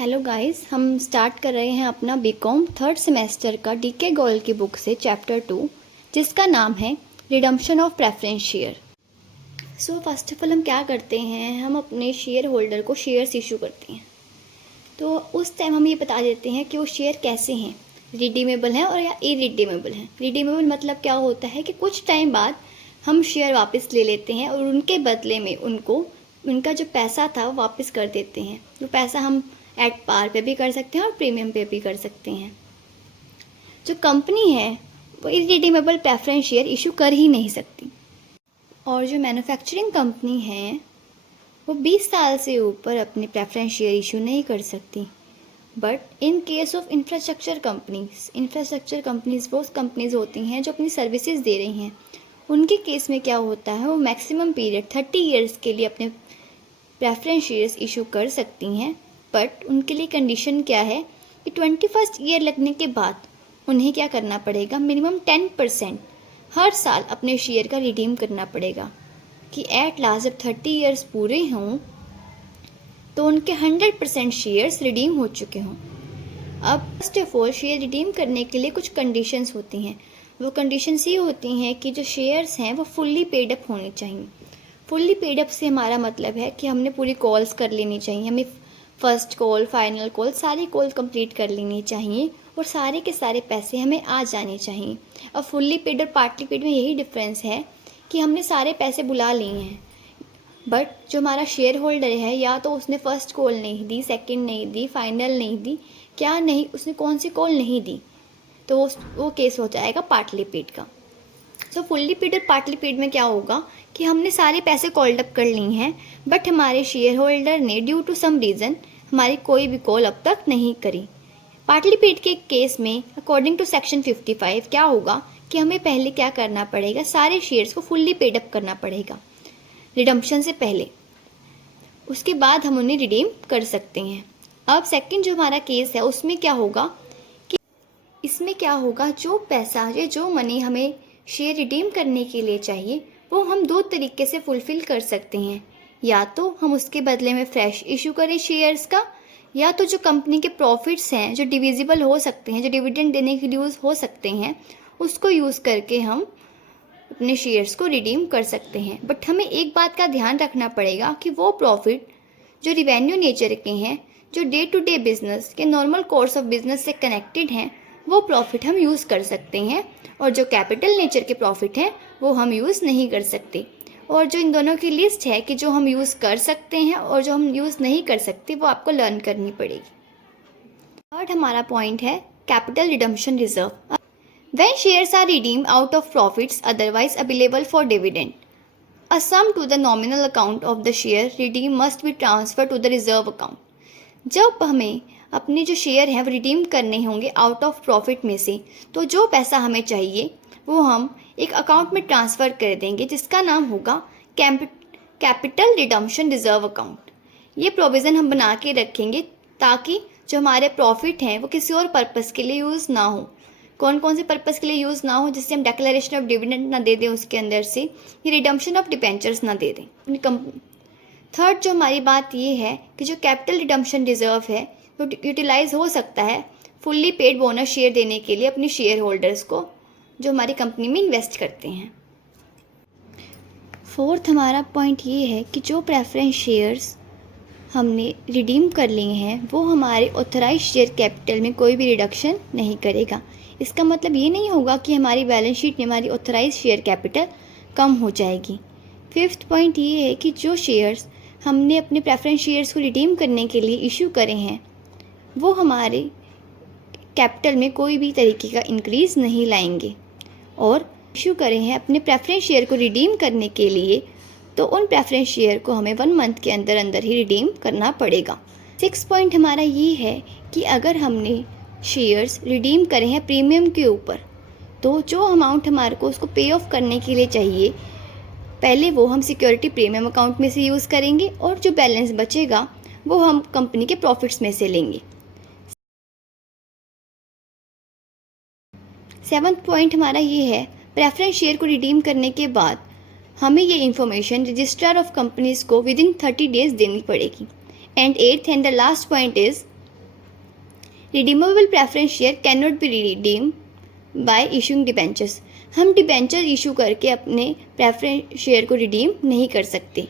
Hello guys, हम start कर रहे हैं अपना बीकॉम थर्ड सेमेस्टर का डीके गोयल की बुक से चैप्टर 2, जिसका नाम है redemption of preference share. So first of all हम क्या करते हैं, हम अपने शेयर होल्डर को शेयर्स इशू करते हैं। तो उस टाइम हम ये बता देते हैं कि वो शेयर कैसे हैं, रिडीमेबल हैं और या इरिडीमेबल हैं। रिडीमेबल मतलब क्या होता है कि कुछ टाइम बाद हम शेयर वापस ले लेते हैं और उनके बदले में उनको उनका जो पैसा था वो वापस कर देते हैं। वो पैसा हम एट पार पे भी कर सकते हैं और प्रीमियम पे भी कर सकते हैं। जो कंपनी है वो इरिडीमेबल प्रेफरेंस शेयर इशू कर ही नहीं सकती, और जो मैन्युफैक्चरिंग कंपनी है वो 20 साल से ऊपर अपने प्रेफरेंस शेयर इशू नहीं कर सकती। But in case of infrastructure companies वो कंपनीज होती हैं जो अपनी सर्विसेज दे रही हैं। उनके केस में क्या होता है, वो मैक्सिमम पीरियड 30 ईयर्स के लिए अपने प्रेफरेंस शेयर्स इशू कर सकती हैं। बट उनके लिए कंडीशन क्या है कि 21st ईयर लगने के बाद उन्हें क्या करना पड़ेगा, मिनिमम 10% हर साल अपने शेयर का रिडीम करना पड़ेगा। कि एट लास्ट जब 30 ईयर्स पूरे हों तो उनके 100% शेयर्स रिडीम हो चुके हों। अब first of all share redeem करने के लिए कुछ कंडीशंस होती हैं। वो कंडीशंस ये होती हैं कि जो शेयर्स हैं वो फुल्ली पेड अप होने चाहिए। फुल्ली पेड अप से हमारा मतलब है कि हमने पूरी कॉल्स कर लेनी चाहिए, हमें फर्स्ट कॉल, फाइनल कॉल, सारी कॉल कंप्लीट कर लेनी चाहिए और सारे के सारे पैसे हमें आ जाने चाहिए। अब फुल्ली पेड और पार्टली पेड में यही डिफरेंस है कि हमने सारे पैसे बुला लिए हैं, बट जो हमारा शेयर होल्डर है या तो उसने फर्स्ट कॉल नहीं दी, सेकंड नहीं दी, फाइनल नहीं दी, क्या नहीं, उसने कौन सी कॉल नहीं दी, तो वो केस हो जाएगा पार्टली पेड का। सो फुल्ली पेड और पार्टली पेड में क्या होगा कि हमने सारे पैसे कॉल्ड अप कर ली हैं, बट हमारे शेयर होल्डर ने ड्यू टू सम रीज़न हमारी कोई भी कॉल अब तक नहीं करी। पार्टली पेड के केस में अकॉर्डिंग टू सेक्शन 55 क्या होगा कि हमें पहले क्या करना पड़ेगा, सारे शेयर्स को फुल्ली पेड अप करना पड़ेगा रिडम्पशन से पहले, उसके बाद हम उन्हें रिडीम कर सकते हैं। अब सेकंड जो हमारा केस है उसमें क्या होगा कि इसमें क्या होगा, जो पैसा या जो मनी हमें शेयर रिडीम करने के लिए चाहिए वो हम दो तरीके से फुलफ़िल कर सकते हैं। या तो हम उसके बदले में फ्रेश इशू करें शेयर्स का, या तो जो कंपनी के प्रॉफिट्स हैं जो डिविजिबल हो सकते हैं, जो डिविडेंड देने के लिए यूज़ हो सकते हैं, उसको यूज़ करके हम अपने शेयर्स को रिडीम कर सकते हैं। बट हमें एक बात का ध्यान रखना पड़ेगा कि वो प्रॉफिट जो रिवेन्यू नेचर के हैं, जो डे टू डे बिजनेस के नॉर्मल कोर्स ऑफ बिजनेस से कनेक्टेड हैं, वो प्रॉफिट हम यूज़ कर सकते हैं, और जो कैपिटल नेचर के प्रॉफिट हैं वो हम यूज़ नहीं कर सकते। और जो इन दोनों की लिस्ट है कि जो हम यूज़ कर सकते हैं और जो हम यूज़ नहीं कर सकते, वो आपको लर्न करनी पड़ेगी। थर्ड हमारा पॉइंट है capital redemption reserve. When shares are redeemed out of profits otherwise available for dividend, a sum to the nominal account of the share redeem must be transfer to the reserve account. जब हमें अपने जो share हैं वो redeem करने होंगे out of profit में से, तो जो पैसा हमें चाहिए वो हम एक अकाउंट में ट्रांसफ़र कर देंगे जिसका नाम होगा कैपिटल रिडम्पशन रिजर्व अकाउंट। ये प्रोविज़न हम बना के रखेंगे ताकि जो हमारे प्रॉफिट हैं वो किसी और पर्पज़ के लिए यूज़ ना हो। कौन कौन से पर्पज़ के लिए यूज़ ना हो, जिससे हम डिक्लेरेशन ऑफ डिविडेंड ना दे दें उसके अंदर से, ये रिडम्पशन ऑफ डिबेंचर्स ना दे दें। थर्ड जो हमारी बात ये है कि जो कैपिटल रिडम्पशन रिजर्व है वो यूटिलाइज हो सकता है फुल्ली पेड बोनस शेयर देने के लिए अपने शेयर होल्डर्स को जो हमारी कंपनी में इन्वेस्ट करते हैं। फोर्थ हमारा पॉइंट ये है कि जो प्रेफरेंस शेयर्स हमने रिडीम कर लिए हैं वो हमारे ऑथराइज शेयर कैपिटल में कोई भी रिडक्शन नहीं करेगा। इसका मतलब ये नहीं होगा कि हमारी बैलेंस शीट में हमारी ऑथराइज शेयर कैपिटल कम हो जाएगी। फिफ्थ पॉइंट ये है कि जो शेयर्स हमने अपने प्रेफरेंस शेयर्स को रिडीम करने के लिए इशू करे हैं वो हमारे कैपिटल में कोई भी तरीके का इंक्रीज़ नहीं लाएंगे, और इशू करे हैं अपने प्रेफरेंस शेयर को रिडीम करने के लिए तो उन प्रेफरेंस शेयर को हमें 1 मंथ के अंदर अंदर ही रिडीम करना पड़ेगा। 6 पॉइंट हमारा ये है कि अगर हमने शेयर्स रिडीम करे हैं प्रीमियम के ऊपर, तो जो अमाउंट हमारे को उसको पे ऑफ करने के लिए चाहिए पहले वो हम सिक्योरिटी प्रीमियम अकाउंट में से यूज़ करेंगे, और जो बैलेंस बचेगा वो हम कंपनी के प्रॉफिट्स में से लेंगे। 7th पॉइंट हमारा ये है, प्रेफरेंस शेयर को रिडीम करने के बाद हमें ये इन्फॉर्मेशन रजिस्ट्रार ऑफ कंपनीज को विदिन 30 डेज देनी पड़ेगी। And 8th and the last point is redeemable preference share can not be redeem bye issuing debentures. हम डिबेंचर इशू करके अपने प्रेफरेंस शेयर को रिडीम नहीं कर सकते।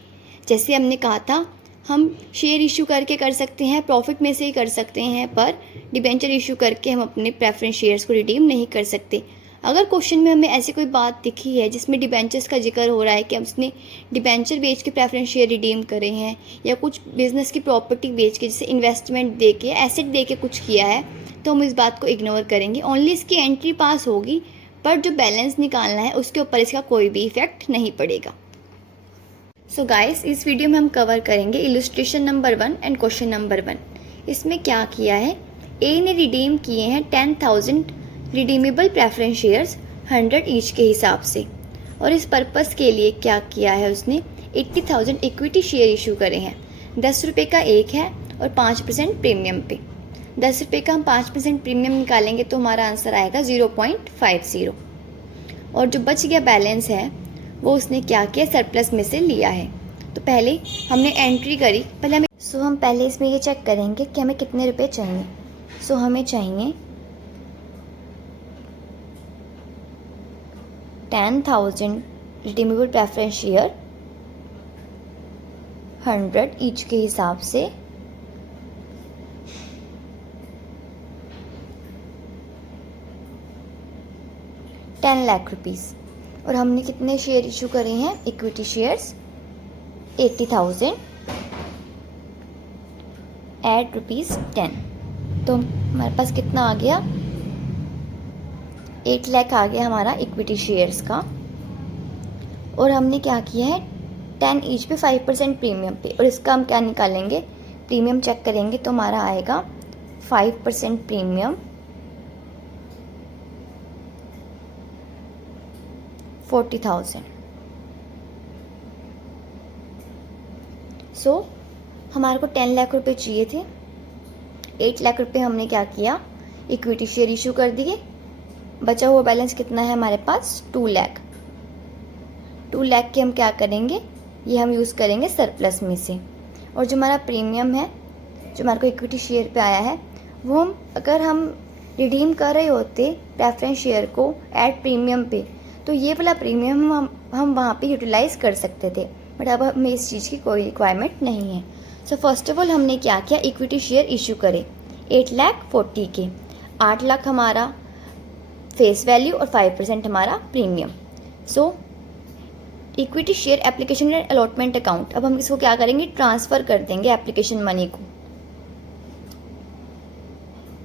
जैसे हमने कहा था, हम शेयर इशू करके कर सकते हैं, प्रॉफिट में से ही कर सकते हैं, पर डिबेंचर इशू करके हम अपने प्रेफरेंस शेयर्स को रिडीम नहीं कर सकते। अगर क्वेश्चन में हमें ऐसी कोई बात दिखी है जिसमें डिबेंचर्स का जिक्र हो रहा है कि हम उसने डिबेंचर बेच के प्रेफरेंस शेयर रिडीम करे हैं, या कुछ बिजनेस की प्रॉपर्टी बेच के, जैसे इन्वेस्टमेंट दे के, एसेट दे के कुछ किया है, तो हम इस बात को इग्नोर करेंगे। ओनली इसकी एंट्री पास होगी, पर जो बैलेंस निकालना है उसके ऊपर इसका कोई भी इफेक्ट नहीं पड़ेगा। सो गाइस, इस वीडियो में हम कवर करेंगे illustration number 1 and question number 1। इसमें क्या किया है, ए ने रिडीम किए हैं 10,000 रिडीमेबल प्रेफरेंस शेयर्स 100 ईच के हिसाब से, और इस पर्पस के लिए क्या किया है, उसने 80,000 इक्विटी शेयर इशू करे हैं। 10 रुपये का एक है और 5% प्रीमियम पे। 10 रुपये का हम 5% प्रीमियम निकालेंगे तो हमारा आंसर आएगा 0.50, और जो बच गया बैलेंस है वो उसने क्या किया, सरप्लस में से लिया है। तो पहले हमने एंट्री करी, हम पहले इसमें ये चेक करेंगे कि हमें कितने रुपए चाहिए। हमें चाहिए 10,000 रिडीमेबल प्रेफरेंस शेयर 100 ईच के हिसाब से, ₹10,00,000, और हमने कितने शेयर इशू करे हैं, इक्विटी शेयर्स 80,000 एट ₹10। तो हमारे पास कितना आ गया, 8 लाख आ गया हमारा इक्विटी शेयर्स का। और हमने क्या किया है, 10 ईच पे 5% प्रीमियम पे, और इसका हम क्या निकालेंगे, प्रीमियम चेक करेंगे तो हमारा आएगा 5% प्रीमियम 40,000। हमारे को 10 लाख रुपए चाहिए थे, 8 लाख रुपए हमने क्या किया, इक्विटी शेयर इशू कर दिए। बचा हुआ बैलेंस कितना है हमारे पास, 2 लाख। 2 लाख के हम क्या करेंगे, ये हम यूज़ करेंगे सरप्लस में से। और जो हमारा प्रीमियम है, जो हमारे को इक्विटी शेयर पे आया है, वो अगर हम रिडीम कर रहे होते प्रेफरेंस शेयर को एट प्रीमियम पे, तो ये वाला प्रीमियम हम वहाँ पे यूटिलाइज़ कर सकते थे, बट अब हमें इस चीज़ की कोई रिक्वायरमेंट नहीं है। फर्स्ट ऑफ ऑल हमने क्या किया, इक्विटी शेयर इशू करे 8,40,000 के, 8 लाख हमारा फेस वैल्यू और 5% हमारा premium. Equity share application and allotment account, अब हम इसको क्या करेंगे, ट्रांसफ़र कर देंगे एप्लीकेशन मनी को।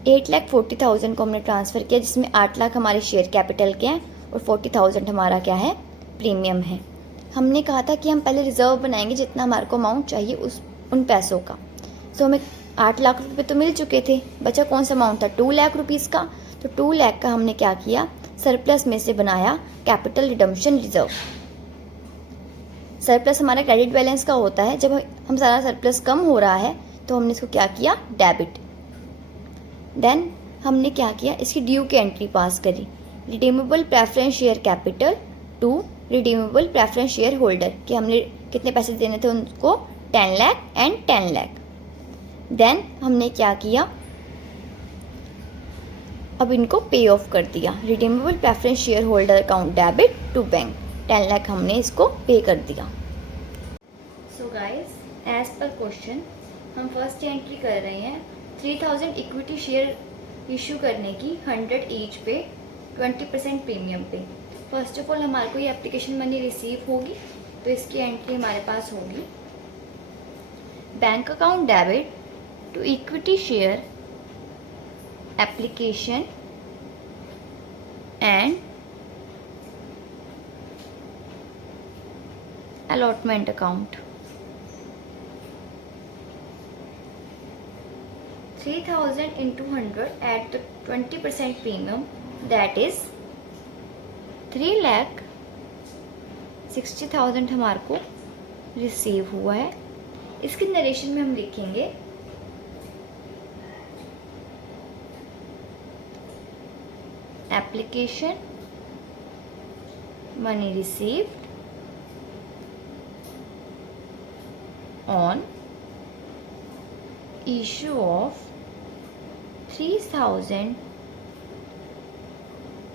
8,40,000 को हमने ट्रांसफ़र किया, जिसमें 8 लाख हमारे शेयर कैपिटल के हैं और 40,000 हमारा क्या है, प्रीमियम है। हमने कहा था कि हम पहले रिजर्व बनाएंगे जितना हमारे को अमाउंट चाहिए उन पैसों का। हमें 8 लाख रुपए तो मिल चुके थे, बचा कौन सा अमाउंट था, 2 लाख रुपीज़ का। तो 2 लाख का हमने क्या किया, सरप्लस में से बनाया कैपिटल रिडम्पशन रिजर्व। सरप्लस हमारा क्रेडिट बैलेंस का होता है, जब हम सारा सरप्लस कम हो रहा है तो हमने इसको क्या किया, डेबिट। देन हमने क्या किया, इसकी ड्यू की एंट्री पास करी, redeemable preference share capital to redeemable preference share holder, कि हमने कितने पैसे देने थे उनको, 10 लाख एंड 10 लाख। देन हमने क्या किया, अब इनको पे ऑफ कर दिया, redeemable preference share holder account debit to bank, 10 lakh हमने इसको पे कर दिया। So guys, as per question हम फर्स्ट एंट्री कर रहे हैं 3,000 इक्विटी शेयर इशू करने की 100 ईच पे 20% प्रीमियम पे। फर्स्ट ऑफ ऑल हमारे को ये एप्लीकेशन मनी रिसीव होगी, तो इसकी एंट्री हमारे पास होगी, bank account debit to equity share application and allotment account, 3,000 into 100 at the 20% premium, that is 3,60,000 हमारे को रिसीव हुआ है। इसके नरेशन में हम लिखेंगे application money received on issue of 3000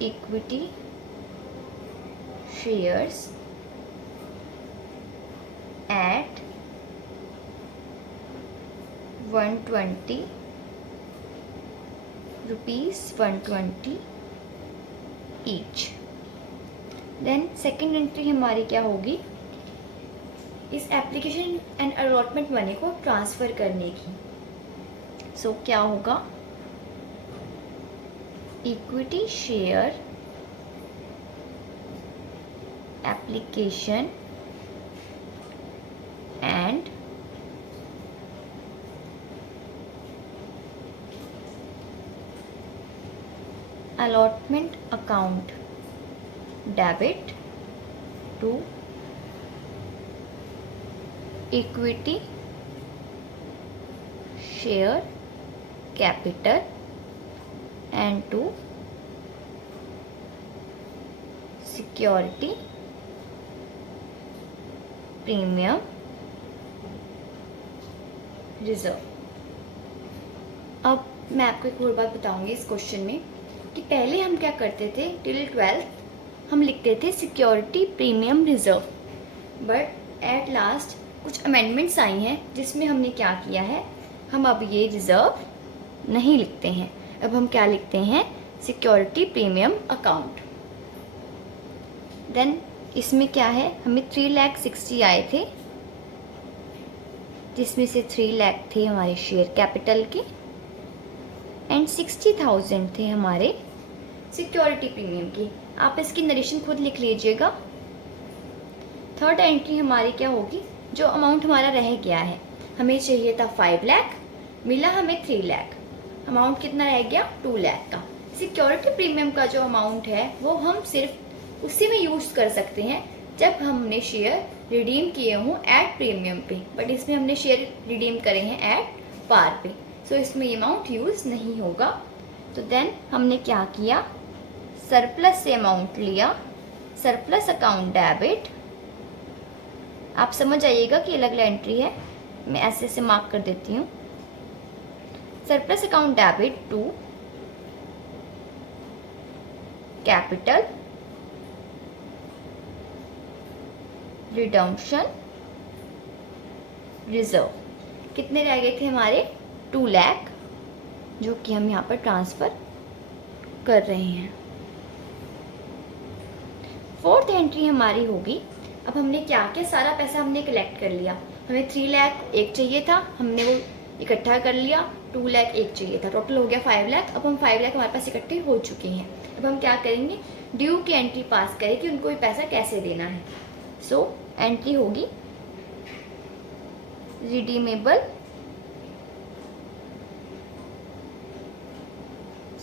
equity shares at 120 rupees 120 each. Then second entry हमारी क्या होगी, इस एप्लीकेशन एंड अलॉटमेंट मनी को ट्रांसफ़र करने की। सो क्या होगा, equity share application and allotment account debit to equity share capital and to security premium reserve। अब मैं आपको एक और बात बताऊंगी इस क्वेश्चन में कि पहले हम क्या करते थे, टिल 12th हम लिखते थे security premium reserve, but at last कुछ अमेंडमेंट्स आई हैं जिसमें हमने क्या किया है, हम अब ये रिजर्व नहीं लिखते हैं, अब हम क्या लिखते हैं, सिक्योरिटी प्रीमियम अकाउंट। देन इसमें क्या है, हमें 3,60,000 आए थे, जिसमें से 3 लाख थे हमारे शेयर कैपिटल के एंड 60,000 थे हमारे सिक्योरिटी प्रीमियम की। आप इसकी नरेशन खुद लिख लीजिएगा। थर्ड एंट्री हमारी क्या होगी, जो अमाउंट हमारा रह गया है, हमें चाहिए था 5 लाख, मिला हमें 3 लाख, अमाउंट कितना रह गया, 2 लाख का। सिक्योरिटी प्रीमियम का जो अमाउंट है वो हम सिर्फ उसी में यूज़ कर सकते हैं जब हमने शेयर रिडीम किए हों एट प्रीमियम पे, बट इसमें हमने शेयर रिडीम करे हैं एट पार पे, सो इसमें ये अमाउंट यूज़ नहीं होगा। तो देन हमने क्या किया, सरप्लस से अमाउंट लिया, सरप्लस अकाउंट डेबिट, आप समझ आइएगा कि अलग अलग एंट्री है, मैं ऐसे ऐसे मार्क कर देती हूँ। Surplus account debit to capital redemption reserve. कितने रह गए थे हमारे, 2 लाख, जो कि हम यहाँ पर ट्रांसफ़र कर रहे हैं। फोर्थ एंट्री हमारी होगी, अब हमने क्या किया, सारा पैसा हमने कलेक्ट कर लिया, हमें 3 लाख एक चाहिए था, हमने वो इकट्ठा कर लिया, 2 लाख एक चाहिए था, टोटल हो गया 5 लाख। अब हम 5 लाख हमारे पास इकट्ठे हो चुके हैं, अब हम क्या करेंगे, ड्यू की एंट्री पास करें कि उनको ये पैसा कैसे देना है। सो एंट्री होगी रिडीमेबल,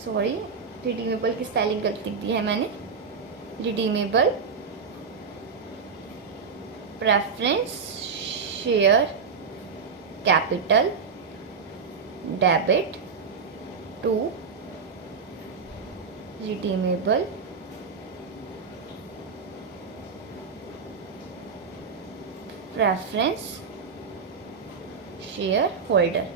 सॉरी रिडीमेबल की स्पेलिंग गलती दी है मैंने, redeemable preference share capital debit to redeemable preference share holder.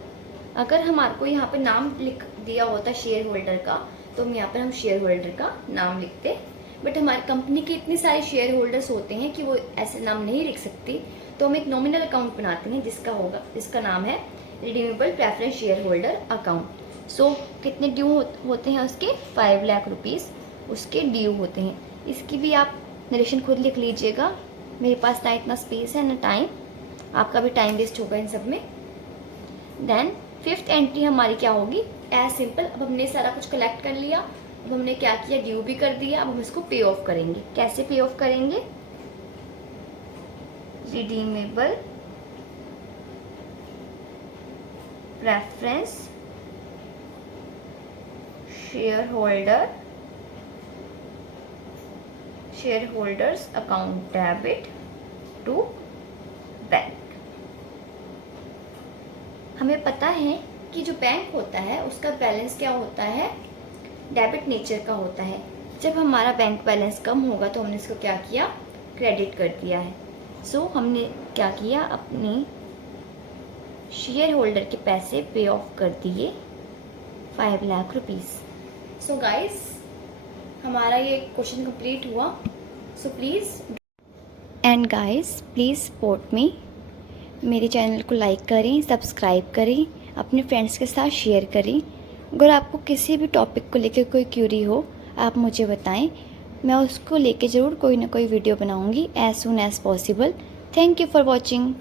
अगर हमारे को यहाँ पे नाम लिख दिया होता शेयर होल्डर का, तो हम यहाँ पर हम शेयर होल्डर का नाम लिखते, बट हमारी कंपनी के इतने सारे शेयर होल्डर्स होते हैं कि वो ऐसे नाम नहीं लिख सकती, तो हम एक नॉमिनल अकाउंट बनाते हैं जिसका नाम है redeemable preference share holder account. So कितने ड्यू होते हैं उसके, 5 लाख रुपीज़ उसके ड्यू होते हैं। इसकी भी आप नरेशन खुद लिख लीजिएगा, मेरे पास ना इतना स्पेस है ना टाइम, आपका भी टाइम वेस्ट होगा इन सब में। देन फिफ्थ एंट्री हमारी क्या होगी, एज सिंपल, अब हमने सारा कुछ कलेक्ट कर लिया, अब हमने क्या किया, ड्यू भी कर दिया, अब हम इसको पे ऑफ करेंगे। कैसे पे ऑफ करेंगे, redeemable preference share holders account debit to bank. हमें पता है कि जो बैंक होता है उसका बैलेंस क्या होता है, डेबिट नेचर का होता है। जब हमारा बैंक बैलेंस कम होगा तो हमने इसको क्या किया, क्रेडिट कर दिया है। सो हमने क्या किया, अपने शेयर होल्डर के पैसे पे ऑफ कर दिए 5 लाख रुपीज़। सो गाइस, हमारा ये क्वेश्चन कंप्लीट हुआ। So please and guys, please support me. मेरे चैनल को लाइक करें, सब्सक्राइब करें, अपने फ्रेंड्स के साथ शेयर करें। अगर आपको किसी भी टॉपिक को लेकर कोई क्यूरी हो, आप मुझे बताएं, मैं उसको लेके ज़रूर कोई ना कोई वीडियो बनाऊंगी as soon as possible. Thank you for watching.